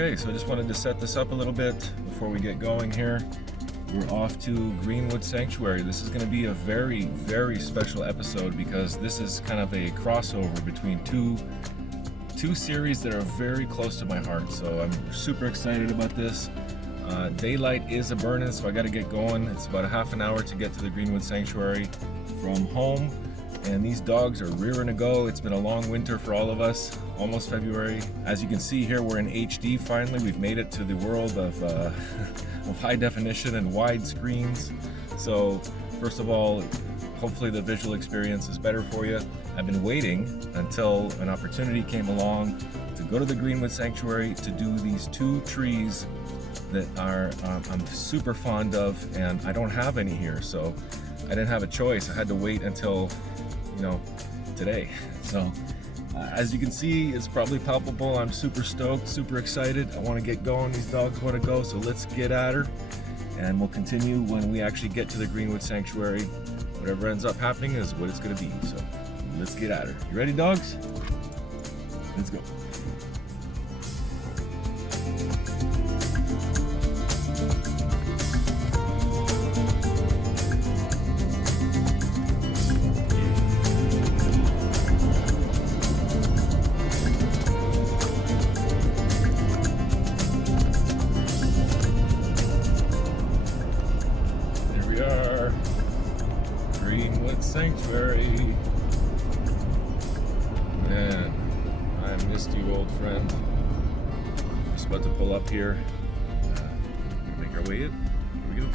Okay, so I just wanted to set this up a little bit before we get going here. We're off to Greenwood Sanctuary. This is going to be a very, very special episode because this is kind of a crossover between two series that are very close to my heart. So I'm super excited about this. Daylight is a burning, so I got to get going. It's about a half an hour to get to the Greenwood Sanctuary from home. And these dogs are rearing to go. It's been a long winter for all of us, almost February. As you can see here, we're in HD finally. We've made it to the world of, of high definition and wide screens. So first of all, hopefully the visual experience is better for you. I've been waiting until an opportunity came along to go to the Greenwood Sanctuary to do these two trees that are I'm super fond of, and I don't have any here. So I didn't have a choice. I had to wait until today. So as you can see, it's probably palpable. I'm super stoked, super excited. I want to get going. These dogs want to go, so let's get at her, and we'll continue when we actually get to the Greenwood Sanctuary. Whatever ends up happening is what it's going to be. So let's get at her. You ready, dogs? Let's go. Sanctuary. Man, I missed you, old friend. Just about to pull up here. Make our way in. Here we go.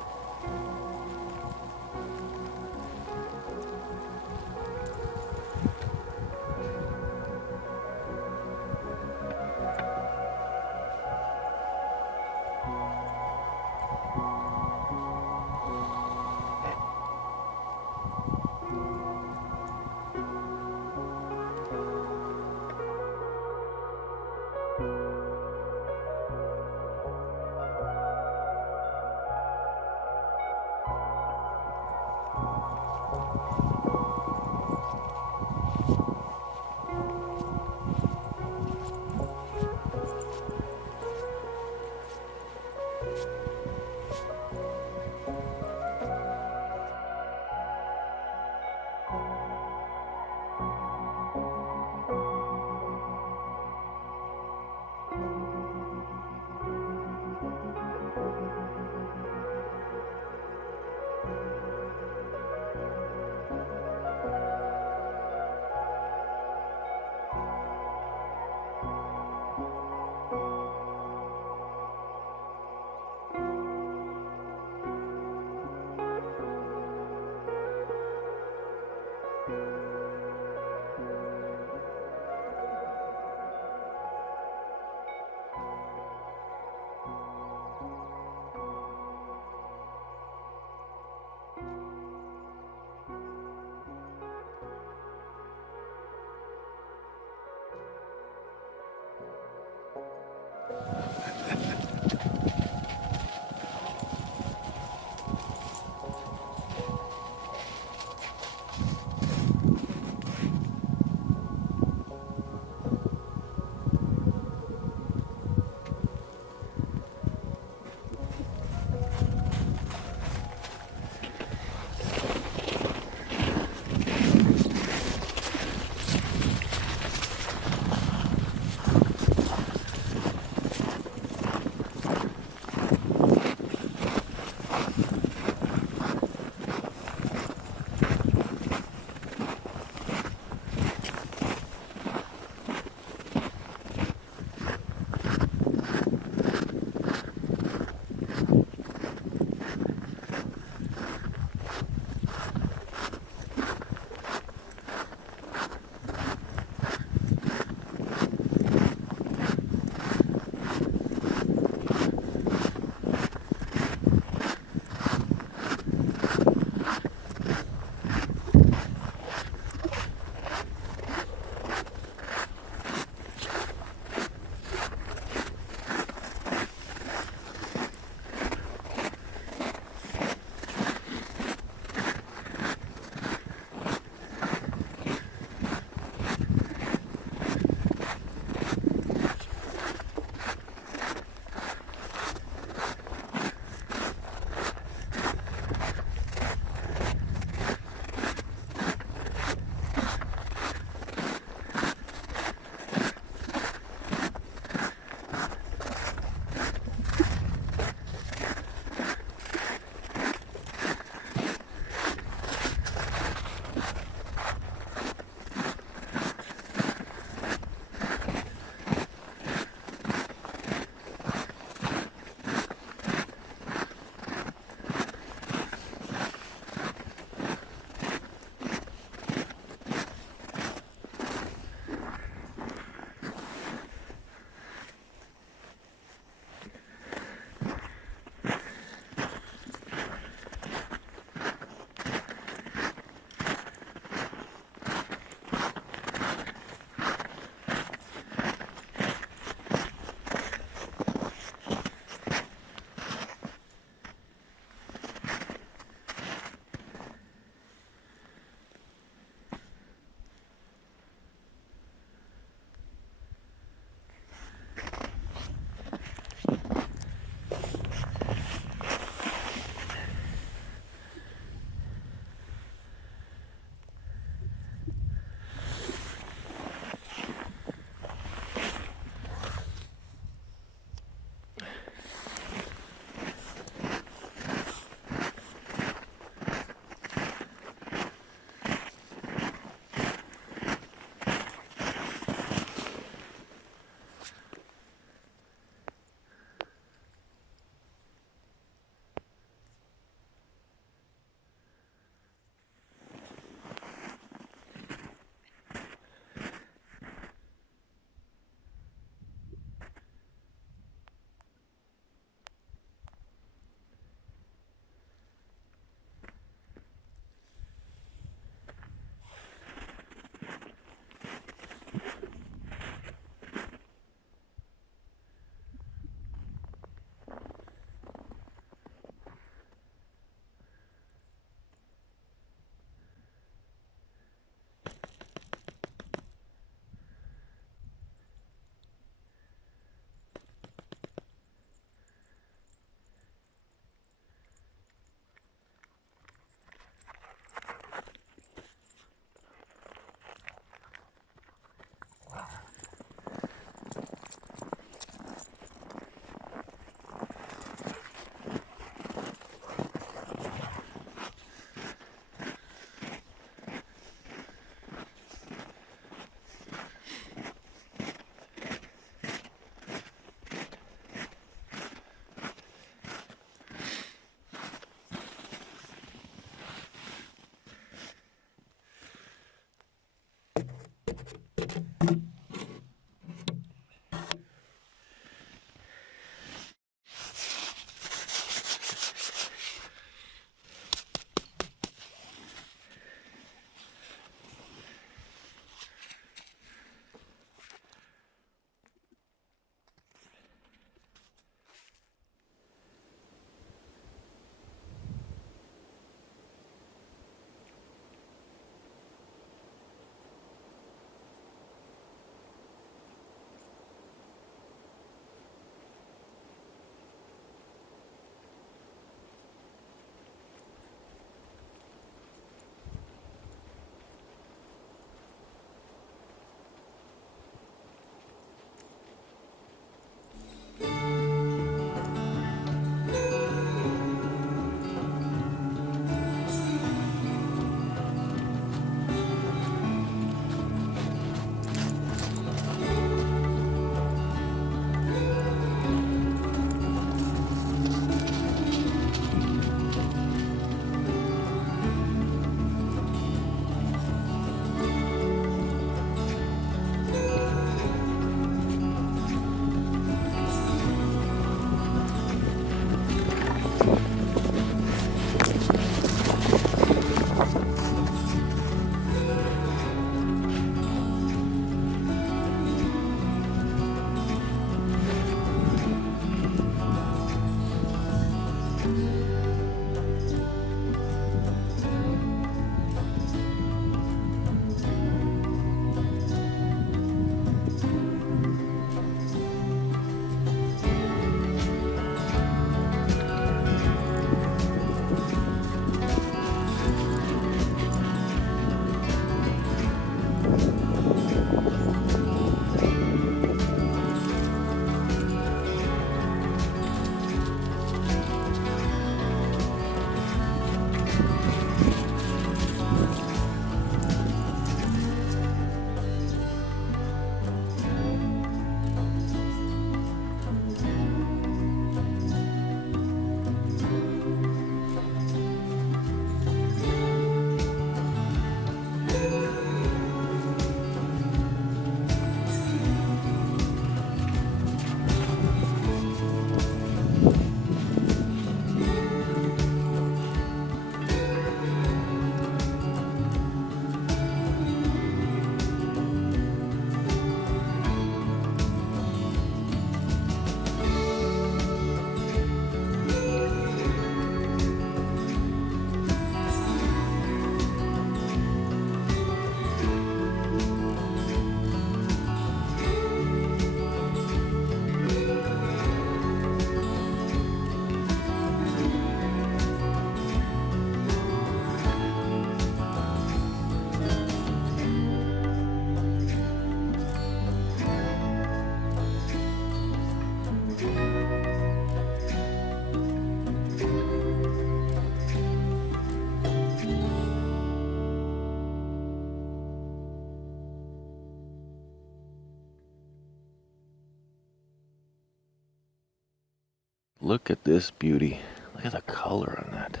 look at this beauty. Look at the color on that.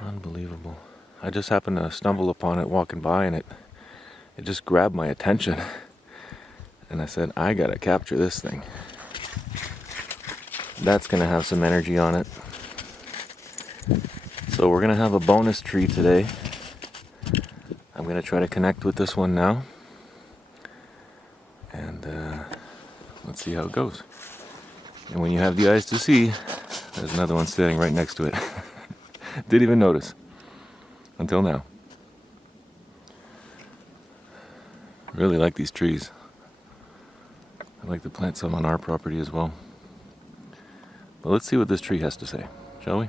Unbelievable. I just happened to stumble upon it walking by, and it just grabbed my attention. And I said, I gotta capture this thing. That's gonna have some energy on it. So we're gonna have a bonus tree today. I'm gonna try to connect with this one now. And let's see how it goes. And when you have the eyes to see, there's another one standing right next to it. Didn't even notice until now. Really like these trees. I'd like to plant some on our property as well. But let's see what this tree has to say, shall we?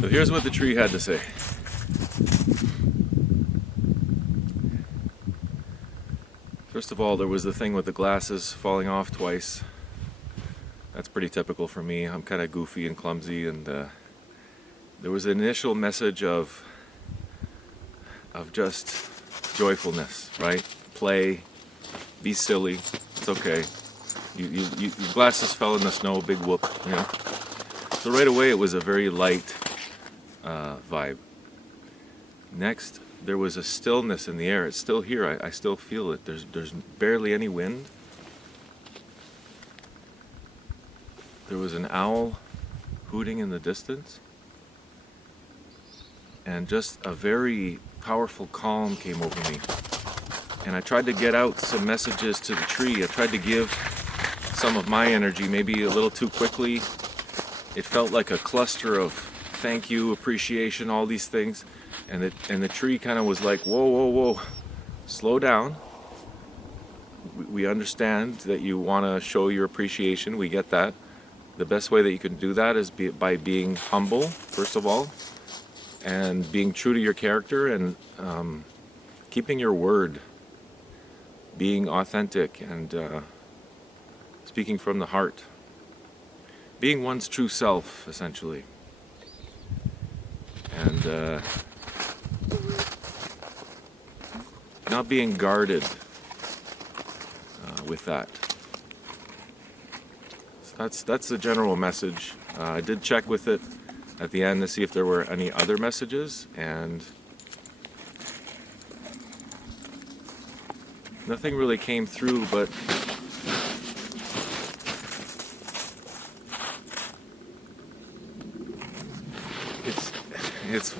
So here's what the tree had to say. First of all, there was the thing with the glasses falling off twice. That's pretty typical for me. I'm kind of goofy and clumsy, and there was an initial message of just joyfulness, right? Play, be silly, it's okay. Your glasses fell in the snow, big whoop, you know. So right away it was a very light vibe. Next, there was a stillness in the air. It's still here. I still feel it. There's barely any wind. There was an owl hooting in the distance. And just a very powerful calm came over me. And I tried to get out some messages to the tree. I tried to give some of my energy, maybe a little too quickly. It felt like a cluster of thank you, appreciation, all these things. And the tree kind of was like, whoa, whoa, whoa, slow down. We understand that you want to show your appreciation. We get that. The best way that you can do that is by being humble, first of all, and being true to your character, and keeping your word, being authentic, and speaking from the heart. Being one's true self, essentially. And not being guarded with that. So that's the general message. I did check with it at the end to see if there were any other messages, and nothing really came through, but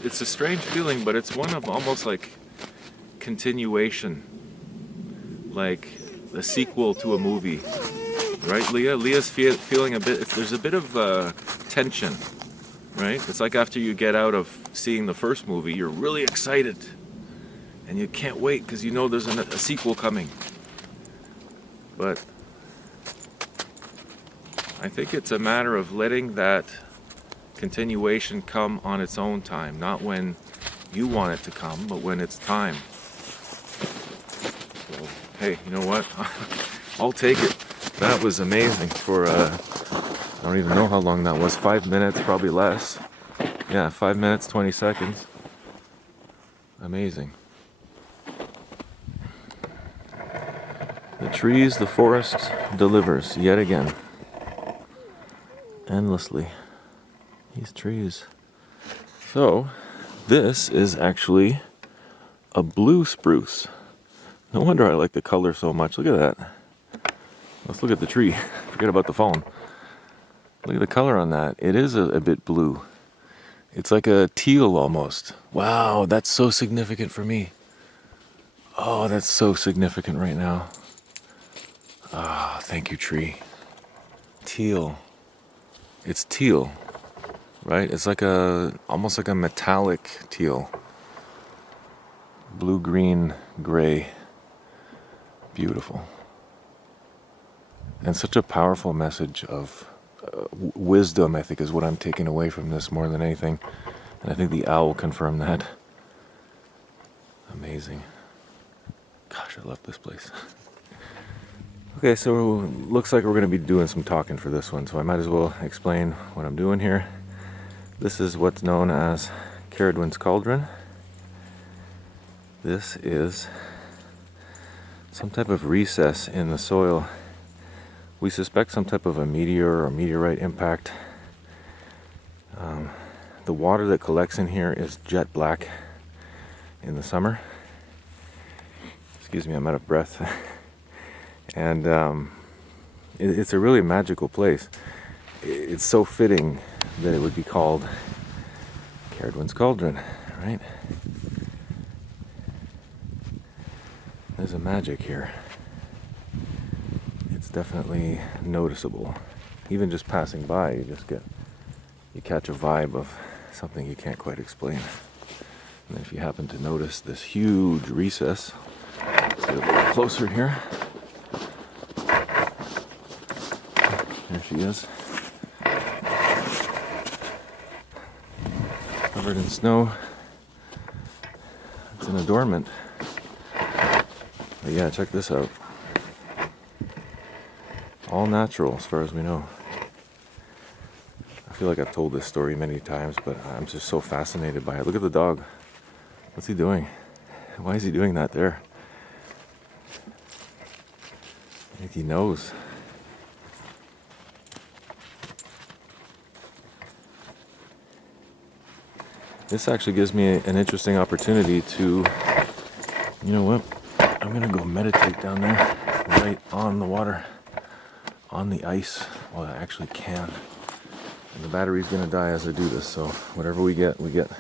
it's a strange feeling, but it's one of almost like continuation, like the sequel to a movie, right, Leah? Leah's feeling a bit, there's a bit of tension, right? It's like after you get out of seeing the first movie, you're really excited, and you can't wait because you know there's a sequel coming. But I think it's a matter of letting that continuation come on its own time, not when you want it to come, but when it's time. So, hey, you know what? I'll take it. That was amazing for, I don't even know how long that was. 5 minutes, probably less. Yeah, 5 minutes, 20 seconds. Amazing. The trees, the forest delivers yet again. Endlessly. These trees. So, this is actually a blue spruce. No wonder I like the color so much. Look at that. Let's look at the tree. Forget about the phone. Look at the color on that. It is a bit blue. It's like a teal almost. Wow, that's so significant for me. Oh, that's so significant right now. Ah, thank you, tree. Teal. It's teal, right? It's like almost like a metallic teal. Blue, green, gray. Beautiful. And such a powerful message of wisdom, I think, is what I'm taking away from this more than anything. And I think the owl confirmed that. Amazing. Gosh, I love this place. Okay, so looks like we're going to be doing some talking for this one, so I might as well explain what I'm doing here. This is what's known as Ceridwen's Cauldron. This is some type of recess in the soil. We suspect some type of a meteor or meteorite impact. The water that collects in here is jet black in the summer. Excuse me, I'm out of breath. And it's a really magical place. It's so fitting that it would be called Ceridwen's Cauldron, right? There's a magic here. It's definitely noticeable. Even just passing by, you catch a vibe of something you can't quite explain. And if you happen to notice this huge recess, let's get a little closer here. There she is. Covered in snow. It's an adornment. But yeah, check this out. All natural as far as we know. I feel like I've told this story many times, but I'm just so fascinated by it. Look at the dog. What's he doing? Why is he doing that there? I think he knows. This actually gives me an interesting opportunity to, you know what? I'm gonna go meditate down there, right on the water, on the ice. Well, I actually can. And the battery's gonna die as I do this, so whatever we get, we get.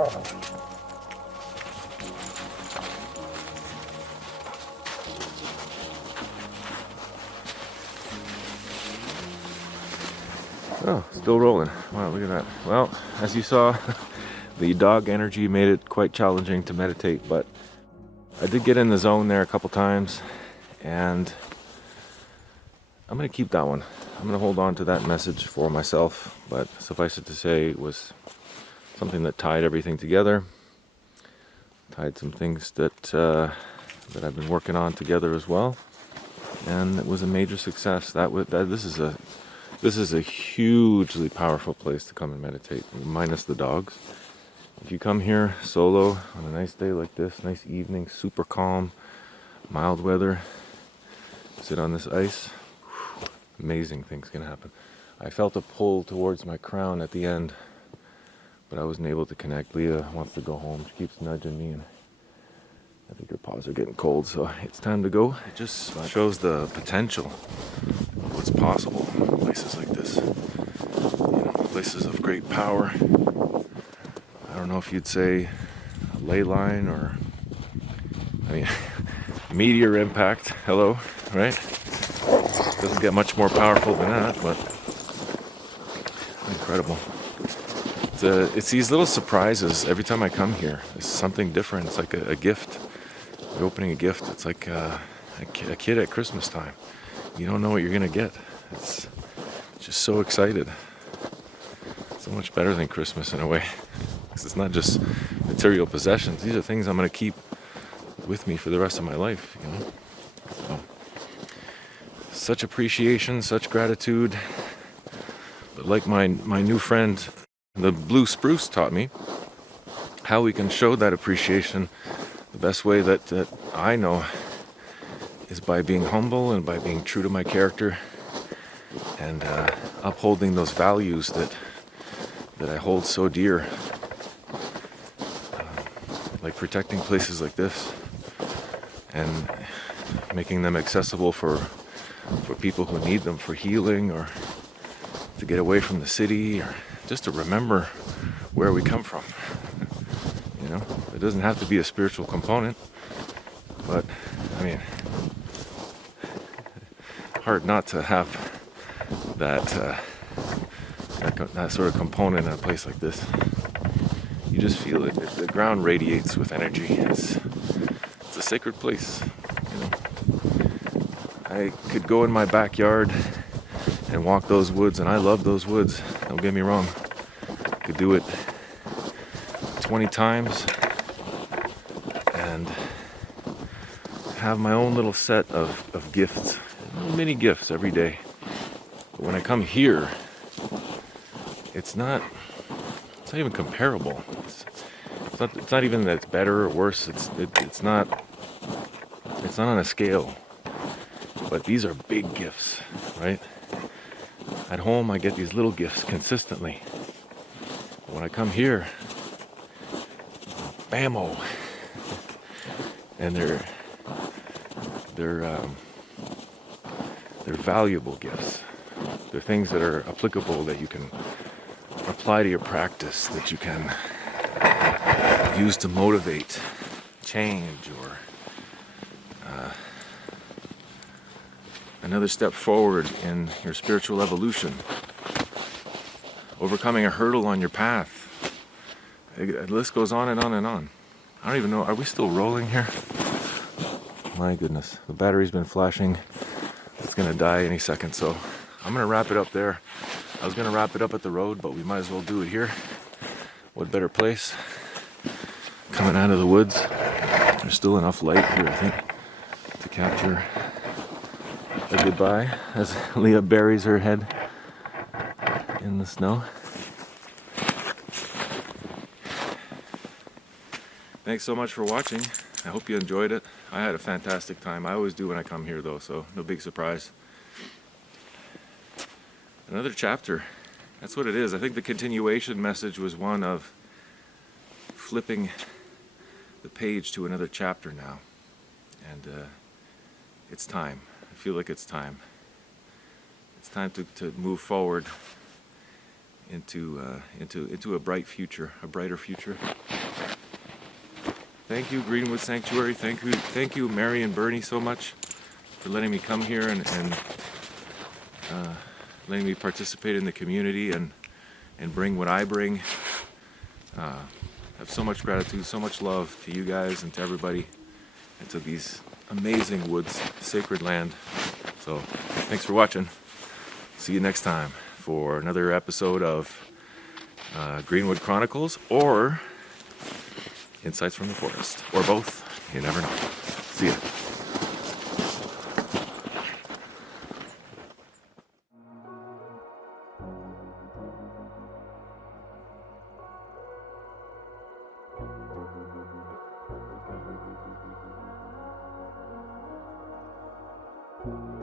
Oh, still rolling. Wow, look at that. Well, as you saw, the dog energy made it quite challenging to meditate, but I did get in the zone there a couple times, and I'm going to keep that one. I'm going to hold on to that message for myself, but suffice it to say, it was something that tied everything together, tied some things that I've been working on together as well, and it was a major success. This is a hugely powerful place to come and meditate, minus the dogs. If you come here solo on a nice day like this, nice evening, super calm, mild weather, sit on this ice, amazing things can happen. I felt a pull towards my crown at the end, but I wasn't able to connect. Leah wants to go home. She keeps nudging me, and I think her paws are getting cold, so it's time to go. It just shows the potential of what's possible in places like this. You know, places of great power. I don't know if you'd say a ley line or, I mean, meteor impact. Hello, right? Doesn't get much more powerful than that, but incredible. It's these little surprises every time I come here. It's something different. It's like a gift. You're opening a gift. It's like a kid at Christmas time. You don't know what you're gonna get. It's just so excited. So much better than Christmas in a way. Because it's not just material possessions. These are things I'm gonna keep with me for the rest of my life. You know. So, such appreciation, such gratitude. But like my new friend, the blue spruce, taught me, how we can show that appreciation. The best way that I know is by being humble and by being true to my character and upholding those values that I hold so dear. Like protecting places like this and making them accessible for people who need them for healing or to get away from the city or just to remember where we come from. You know, it doesn't have to be a spiritual component, but I mean, hard not to have that sort of component in a place like this. You just feel it. The ground radiates with energy. It's a sacred place. You know, I could go in my backyard and walk those woods, and I love those woods. Don't get me wrong. I could do it 20 times and have my own little set of gifts, mini gifts every day. But when I come here, it's not even comparable. It's not even that it's better or worse. It's not on a scale. But these are big gifts, right? At home, I get these little gifts consistently. But when I come here, bammo, and they're valuable gifts. They're things that are applicable, that you can apply to your practice, that you can use to motivate change or another step forward in your spiritual evolution, overcoming a hurdle on your path. The list goes on and on and on. I don't even know, are we still rolling here? My goodness, the battery's been flashing. It's gonna die any second, so I'm gonna wrap it up there. I was gonna wrap it up at the road, but we might as well do it here. What better place? Coming out of the woods. There's still enough light here, I think, to capture a goodbye as Leah buries her head in the snow. Thanks so much for watching. I hope you enjoyed it. I had a fantastic time. I always do when I come here though, so no big surprise. Another chapter. That's what it is. I think the continuation message was one of flipping the page to another chapter now. And it's time. I feel like it's time. It's time to move forward into a bright future, a brighter future. Thank you, Greenwood Sanctuary. Thank you, Mary and Bernie, so much for letting me come here and letting me participate in the community and bring what I bring. I have so much gratitude, so much love to you guys and to everybody and to these amazing woods, sacred land. So thanks for watching. See you next time for another episode of Greenwood Chronicles or Insights from the Forest, or both. You never know. See ya. Thank you.